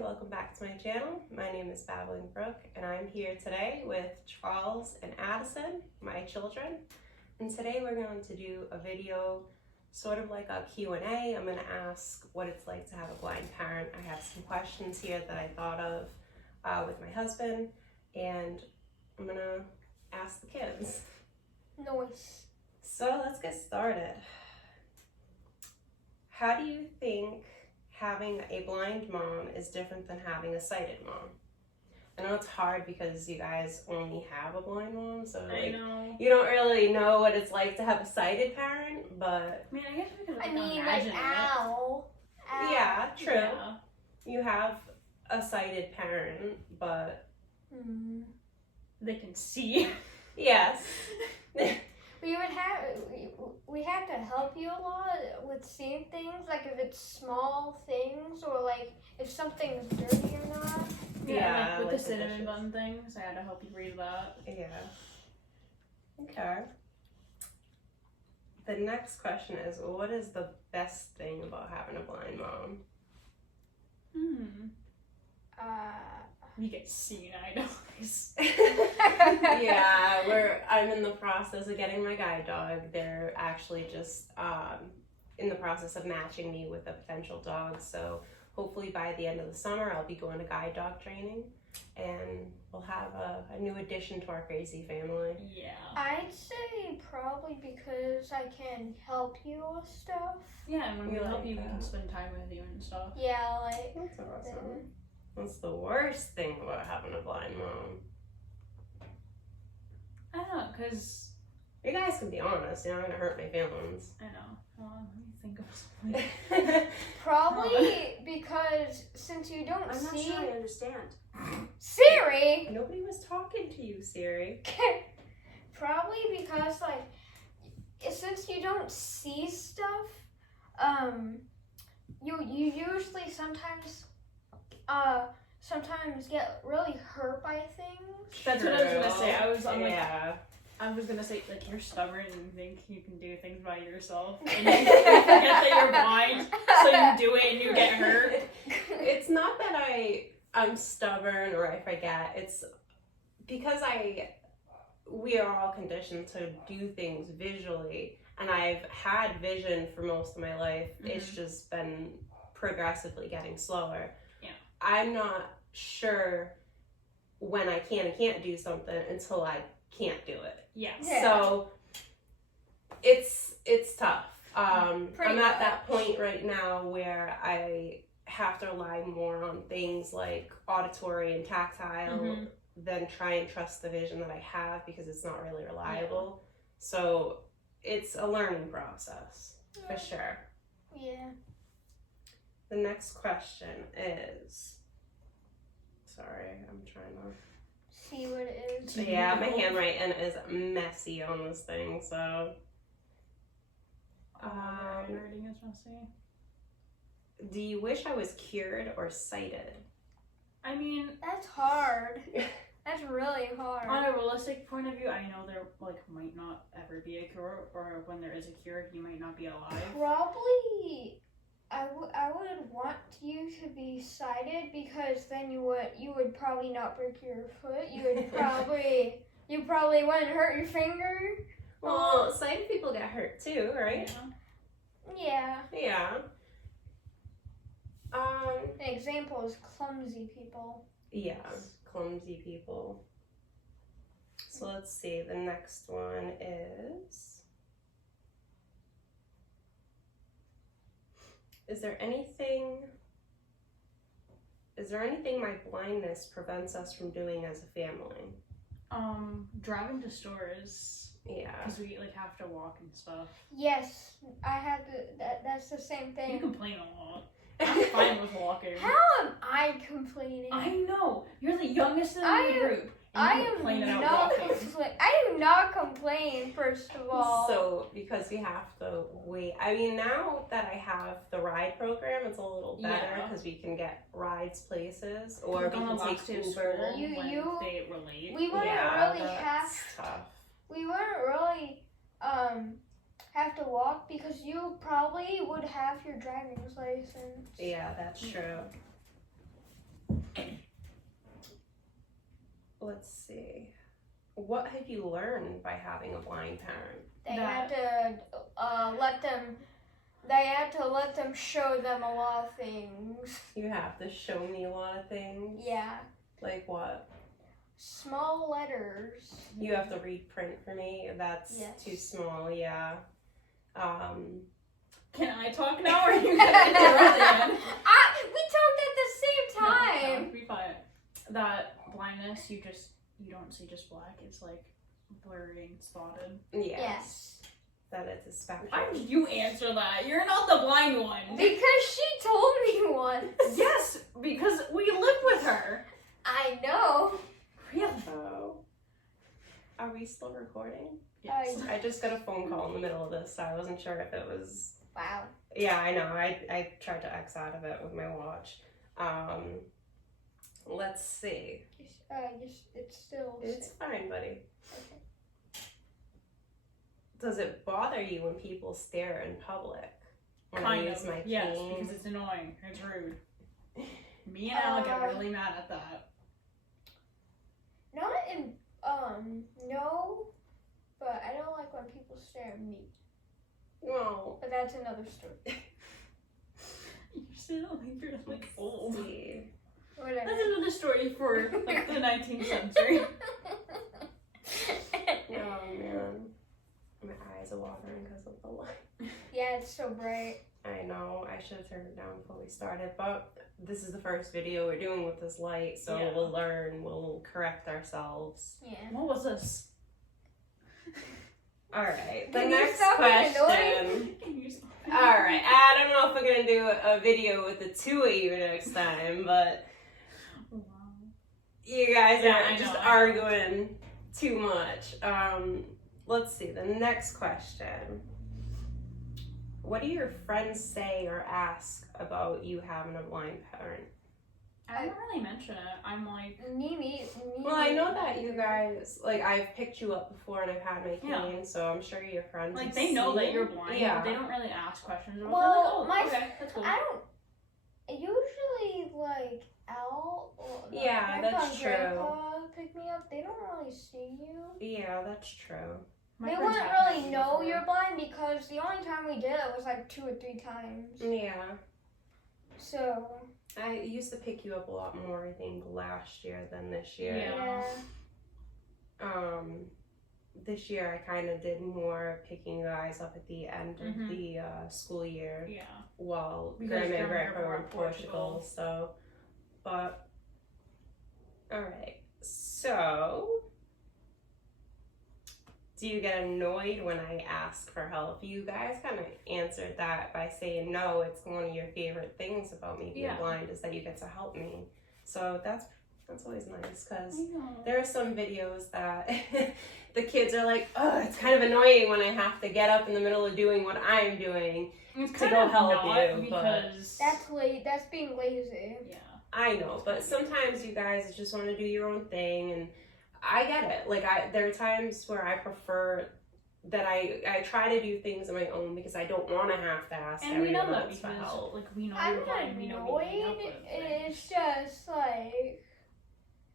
welcome back to my channel. My name is Babbling Brook and I'm here today with Charles and Addison, my children. And today we're going to do a video sort of like a Q&A. I'm going to ask what it's like to have a blind parent. I have some questions here that I thought of with my husband, and I'm going to ask the kids. Nice. So let's get started. How do you think having a blind mom is different than having a sighted mom? I know it's hard because you guys only have a blind mom, so like, you don't really know what it's like to have a sighted parent, but I mean, I guess we can Like, ow. yeah, true. Yeah. You have a sighted parent, but They can see. yes. We had to help you a lot with seeing things, like if it's small things or like if something's dirty or not. Yeah, like with like the the cinnamon dishes. bun things, I had to help you read that. Yeah. Okay. The next question is, what is the best thing about having a blind mom? You get seeing-eyed eyes. Yeah, I'm in the process of getting my guide dog. They're actually just in the process of matching me with a potential dog. So hopefully by the end of the summer, I'll be going to guide dog training, and we'll have a new addition to our crazy family. Yeah. I'd say probably because I can help you with stuff. Yeah, and when we We help like you, we that. can spend time with you and stuff. Yeah, like That's awesome. What's the worst thing about having a blind mom? I don't know, because You guys can be honest. You're not gonna hurt my feelings. I know. Hold on, let me think of something. probably because since you don't I'm not see sure I understand. Siri. Nobody was talking to you, Siri. Probably because like since you don't see stuff, you usually sometimes get really hurt by things. That's what I was gonna say. Yeah. I was gonna say, like, you're stubborn and you think you can do things by yourself, and you forget that you're blind, so you do it and you get hurt. It's not that I'm stubborn or I forget. It's because we are all conditioned to do things visually, and I've had vision for most of my life. It's just been progressively getting slower. Yeah. I'm not sure when I can and can't do something until I can't do it. Yeah. So it's tough. Pretty I'm at much. that point right now where I have to rely more on things like auditory and tactile than try and trust the vision that I have, because it's not really reliable. So it's a learning process for sure. Yeah. The next question is, sorry, I'm trying to. See what it is. Yeah, my handwriting is messy on this thing, so. Handwriting is messy. Do you wish I was cured or sighted? I mean, That's hard. That's really hard. on a realistic point of view, I know there might not ever be a cure, or when there is a cure, you might not be alive. Probably, I would want you to be sighted, because then you would probably not break your foot. You probably wouldn't hurt your finger. Well, sighted people get hurt too, right? Yeah. Yeah. An example is clumsy people. Yeah, clumsy people. So let's see, the next one is there anything my blindness prevents us from doing as a family? Driving to stores, Yeah. because we have to walk and stuff. Yes, I had to. That's the same You thing. complain a lot. I'm fine with walking. How am I complaining? I know, you're the youngest in the group. And I you am complain about not walking. I do not complain. First of all. So because we have to wait, I mean, now that I have the ride program, it's a little better because we can get rides places, or we on the can last day take of Uber. school, You- when you- they were late. we wouldn't Yeah, really that's tough. we wouldn't really have to walk, because you probably would have your driver's license. Yeah, that's true. Let's see. What have you learned by having a blind parent? They had to let them. They had to let them show them a lot of things. You have to show me a lot of things. Yeah. Like what? Small letters. You have to read print for me. That's too small. Yeah. Can I talk now, or are you gonna interrupt again? We talked at the same time. No, be fine. That blindness, you don't see just black. It's like blurry, spotted. Yes. That it's a spectrum. Why did you answer that? You're not the blind one. Because she told me once. Yes, because we live with her. I know. Really? Oh. Are we still recording? Yes. I just got a phone call in the middle of this, so I wasn't sure if it was... Wow. Yeah, I know. I tried to X out of it with my watch. Let's see. It's still. It's fine, buddy. Okay. Does it bother you when people stare in public? When Kind I of. use my Yes, cane? because it's annoying. It's rude. Me and Al get really mad at that. Not in no, but I don't like when people stare at me. Well, But that's another story. You sound like you're like old. let's see. Whatever. That's another story for like the 19th century. Oh man, my eyes are watering because of the light. Yeah, it's so bright. I know. I should have turned it down before we started, but this is the first video we're doing with this light, so Yeah. we'll learn. We'll correct ourselves. Yeah. What was this? All right. The Can you next stop being question. Can you stop? All right. I don't know if we're gonna do a video with the two of you next time, but Wow. you guys Yeah, are I just know. arguing too much. Let's see. The next question. What do your friends say or ask about you having a blind parent? I don't really mention it. I'm like, Me. Well, I know that you guys, like, I've picked you up before and I've had my cane, Yeah. so I'm sure your friends like have they know seen that it. you're blind, Yeah. but they don't really ask questions. About Well, it. my They're like, oh, okay, that's cool. I don't usually like Al or Yeah, Grandpa that's and true. Grandpa pick me up. They don't really see you. Yeah, that's true. My They friends wouldn't have really me know before. you're blind because the only time we did it was like 2 or 3 times. Yeah. So I used to pick you up a lot more, I think, last year than this year. Yeah. This year I kind of did more picking you guys up at the end of the school year Yeah. while Because Grandma and Grandma and Grandpa were in Grandpa were in Portugal. Portugal, so, but, alright, so, do you get annoyed when I ask for help? You guys kind of answered that by saying no, it's one of your favorite things about me being Yeah. blind is that you get to help me. So that's always nice because I know. there are some videos that the kids are like, oh, it's kind of annoying when I have to get up in the middle of doing what I'm doing. It's to kind go of help not you, because that's being lazy. yeah. I know, but sometimes you guys just want to do your own thing, and I get it. Like, there are times where I prefer that I try to do things on my own because I don't want to have to ask And we know everyone that else for because help. like we know I'm you're not blind, we know we need help annoyed. with things. It's just like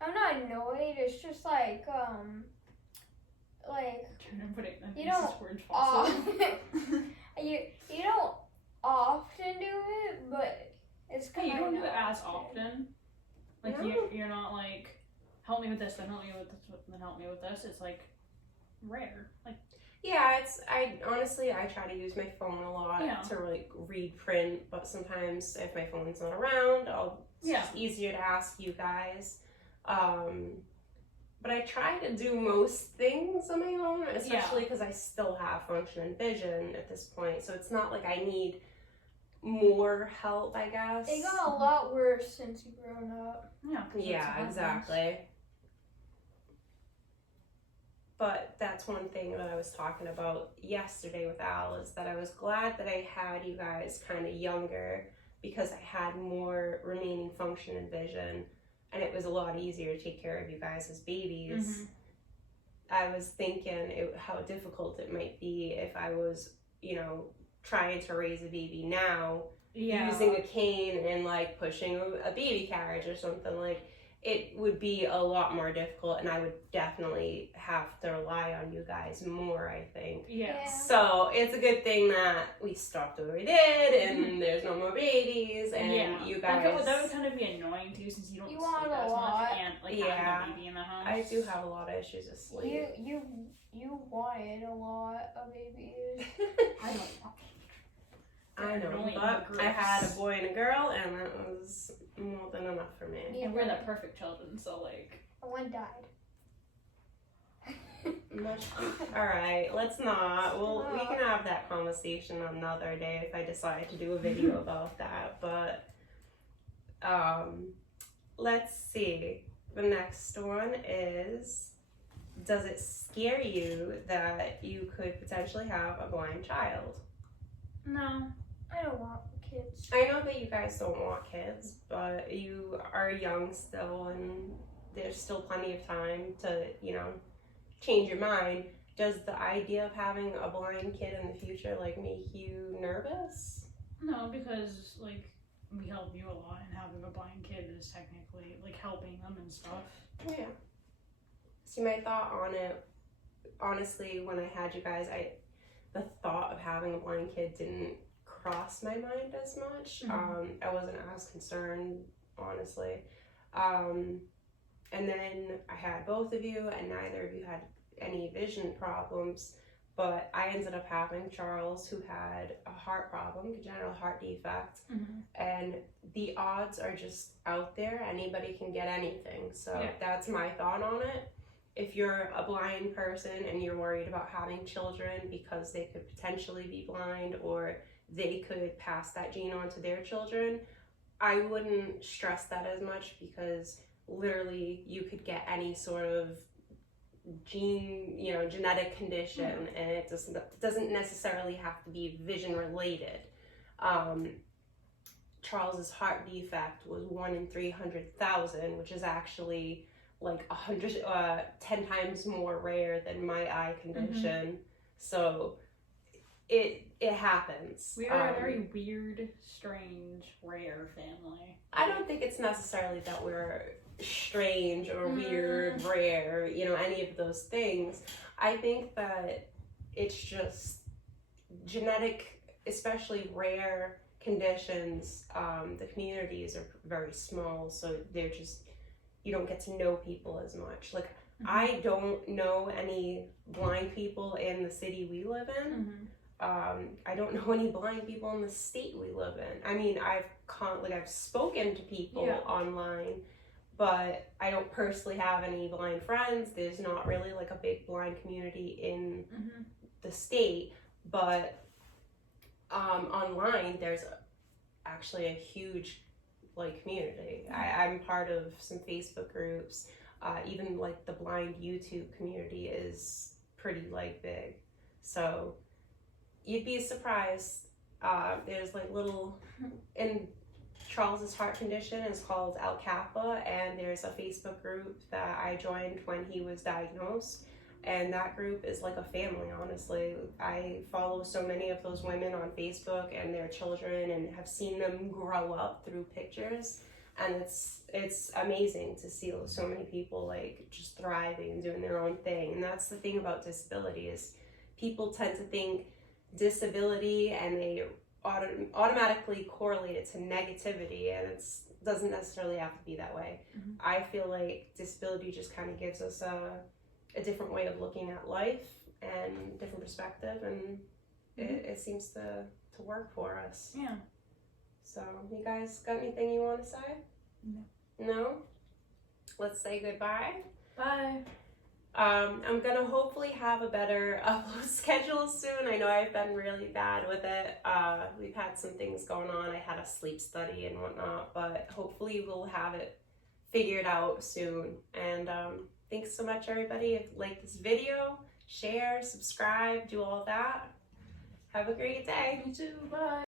I'm not annoyed. It's just like Trying to put it in the you don't nicest words possible. you don't often do it, but it's Hey, kind you of don't do it as often. Like No. you're not like help me with this, then help me with this, then help me with this. It's like rare. Like Yeah, I honestly try to use my phone a lot Yeah. to like read print, but sometimes if my phone's not around, it's just easier to ask you guys. But I try to do most things on my own, especially because I still have function and vision at this point. So it's not like I need more help, I guess. It got a lot worse since you've grown up. yeah. 'Cause that's what Yeah, happens. exactly. But that's one thing that I was talking about yesterday with Al is that I was glad that I had you guys kind of younger because I had more remaining function and vision, and it was a lot easier to take care of you guys as babies. I was thinking how difficult it might be if I was, trying to raise a baby now using a cane and like pushing a baby carriage or something. Like, it would be a lot more difficult, and I would definitely have to rely on you guys more, I think. Yeah. So it's a good thing that we stopped what we did, and there's no more babies, and you guys. Like, that would kind of be annoying too, since you don't sleep want as a lot. much, and like having a baby in the house. I do have a lot of issues with sleep. You wanted a lot of babies. I don't want. I know, but I had a boy and a girl, and that was more than enough for me. And we're the perfect children, so like. One died. Alright, let's not. Well, we can have that conversation another day if I decide to do a video about that. But let's see. The next one is, does it scare you that you could potentially have a blind child? No. I don't want kids. I know that you guys don't want kids, but you are young still, and there's still plenty of time to, change your mind. Does the idea of having a blind kid in the future, like, make you nervous? No, because, like, we help you a lot, and having a blind kid is technically, like, helping them and stuff. Yeah. See, my thought on it, honestly, when I had you guys, the thought of having a blind kid didn't cross my mind as much. I wasn't as concerned, honestly. And then I had both of you, and neither of you had any vision problems, but I ended up having Charles, who had a heart problem, congenital heart defect, and the odds are just out there. Anybody can get anything, so that's my thought on it. If you're a blind person and you're worried about having children because they could potentially be blind, or they could pass that gene on to their children, I wouldn't stress that as much, because literally you could get any sort of genetic condition, and it doesn't necessarily have to be vision related. Charles's heart defect was 1 in 300,000, which is actually like 10 times more rare than my eye condition. So it happens. We are a very weird, strange, rare family. I don't think it's necessarily that we're strange or weird, rare, any of those things. I think that it's just genetic, especially rare conditions. The communities are very small, so you don't get to know people as much. Like, I don't know any blind people in the city we live in. I don't know any blind people in the state we live in. I mean, I've spoken to people online, but I don't personally have any blind friends. There's not really like a big blind community in the state, but online there's actually a huge community. I'm part of some Facebook groups. Even like the blind YouTube community is pretty big. So you'd be surprised. There's little, in Charles's heart condition is called Al Kappa, and there's a Facebook group that I joined when he was diagnosed, and that group is like a family, honestly. I follow so many of those women on Facebook and their children, and have seen them grow up through pictures, and it's amazing to see so many people just thriving and doing their own thing. And that's the thing about disability, is people tend to think disability and they automatically correlate it to negativity, and it doesn't necessarily have to be that way. I feel like disability just kind of gives us a different way of looking at life and different perspective, and it seems to work for us. Yeah. So, you guys got anything you want to say? No? Let's say goodbye. Bye. I'm gonna hopefully have a better upload schedule soon. I know I've been really bad with it. We've had some things going on. I had a sleep study and whatnot, but hopefully we'll have it figured out soon. And thanks so much, everybody. If you like this video, share, subscribe, do all that. Have a great day. You too. Bye.